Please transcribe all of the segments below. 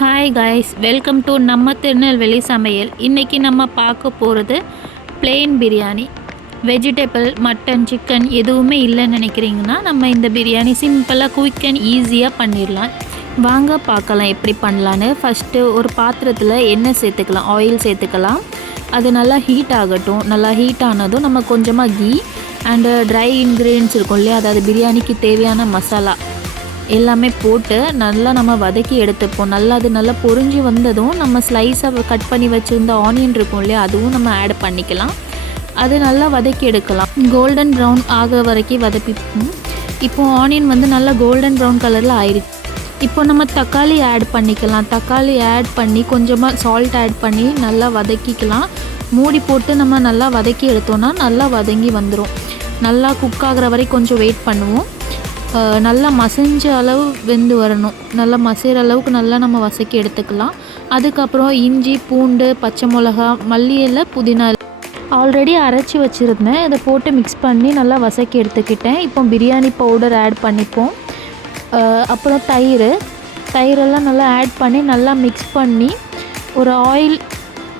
Hi guys, welcome to நம்ம திருநெல்வேலி சமையல். இன்றைக்கி நம்ம பார்க்க போகிறது plain biryani. Vegetable, mutton, chicken எதுவுமே இல்லைன்னு நினைக்கிறீங்கன்னா நம்ம இந்த பிரியாணி சிம்பிளாக குயிக் அண்ட் ஈஸியாக பண்ணிடலாம். வாங்க பார்க்கலாம் எப்படி பண்ணலான்னு. ஃபஸ்ட்டு ஒரு பாத்திரத்தில் எண்ணெய் சேர்த்துக்கலாம், ஆயில் சேர்த்துக்கலாம். அது நல்லா ஹீட் ஆகட்டும். நல்லா ஹீட் ஆனதும் நம்ம கொஞ்சமாக கீ அண்டு ட்ரை இன்க்ரீடியன்ஸ் இருக்கும் இல்லையா, அதாவது பிரியாணிக்கு தேவையான மசாலா எல்லாமே போட்டு நல்லா நம்ம வதக்கி எடுத்துப்போம். நல்லா பொரிஞ்சு வந்ததும் நம்ம ஸ்லைஸாக கட் பண்ணி வச்சுருந்த ஆனியன் இருக்கும் இல்லையா, அதுவும் நம்ம ஆட் பண்ணிக்கலாம். அது நல்லா வதக்கி எடுக்கலாம். கோல்டன் ப்ரௌன் ஆக வரைக்கும் வதக்கிப்போம். இப்போது ஆனியன் நல்லா கோல்டன் ப்ரௌன் கலரில் ஆயிடுச்சு. இப்போ நம்ம தக்காளி ஆட் பண்ணிக்கலாம். தக்காளி ஆட் பண்ணி கொஞ்சமாக சால்ட் ஆட் பண்ணி நல்லா வதக்கிக்கலாம். மூடி போட்டு நம்ம நல்லா வதக்கி எடுத்தோன்னா நல்லா வதங்கி வந்துடும். நல்லா குக் ஆகிற வரைக்கும் கொஞ்சம் வெயிட் பண்ணுவோம். நல்லா மசிஞ்ச அளவு வெந்து வரணும். நல்லா மசிகிற அளவுக்கு நல்லா நம்ம வதக்கி எடுத்துக்கலாம். அதுக்கப்புறம் இஞ்சி, பூண்டு, பச்சை மிளகா, மல்லி இலை, புதினா ஆல்ரெடி அரைச்சி வச்சுருந்தேன். இதை போட்டு மிக்ஸ் பண்ணி நல்லா வதக்கி எடுத்துக்கிட்டேன். இப்போ பிரியாணி பவுடர் ஆட் பண்ணிப்போம். அப்புறம் தயிரெல்லாம் நல்லா ஆட் பண்ணி நல்லா மிக்ஸ் பண்ணி ஒரு ஆயில்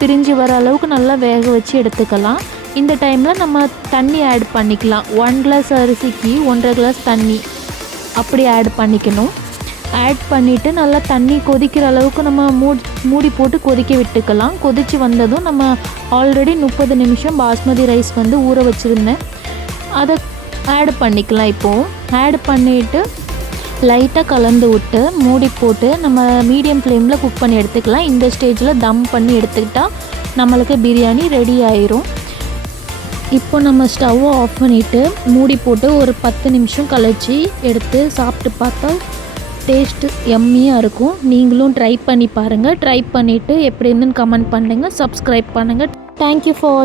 பிரிஞ்சு வர அளவுக்கு நல்லா வேக வச்சு எடுத்துக்கலாம். இந்த டைமில் நம்ம தண்ணி ஆட் பண்ணிக்கலாம். 1 கிளாஸ் அரிசிக்கு 1.5 கிளாஸ் தண்ணி அப்படி ஆட் பண்ணிக்கணும். ஆட் பண்ணிவிட்டு நல்லா தண்ணி கொதிக்கிற அளவுக்கு நம்ம மூடி போட்டு கொதிக்க விட்டுக்கலாம். கொதித்து வந்ததும் நம்ம ஆல்ரெடி 30 நிமிஷம் பாஸ்மதி ரைஸ் ஊற வச்சுருந்தேன், அதை ஆட் பண்ணிக்கலாம். இப்போது ஆட் பண்ணிவிட்டு லைட்டாக கலந்து விட்டு மூடி போட்டு நம்ம மீடியம் ஃப்ளேமில் குக் பண்ணி எடுத்துக்கலாம். இந்த ஸ்டேஜில் தம் பண்ணி எடுத்துக்கிட்டால் நம்மளுக்கு பிரியாணி ரெடி ஆயிரும். இப்போ நம்ம ஸ்டவ்வை ஆஃப் பண்ணிவிட்டு மூடி போட்டு ஒரு 10 நிமிஷம் கழித்து எடுத்து சாப்பிட்டு பார்த்தா டேஸ்ட்டு எம்மியாக இருக்கும். நீங்களும் ட்ரை பண்ணி பாருங்கள். ட்ரை பண்ணிவிட்டு எப்படி இருந்துன்னு கமெண்ட் பண்ணுங்கள், சப்ஸ்கிரைப் பண்ணுங்கள். Thank you for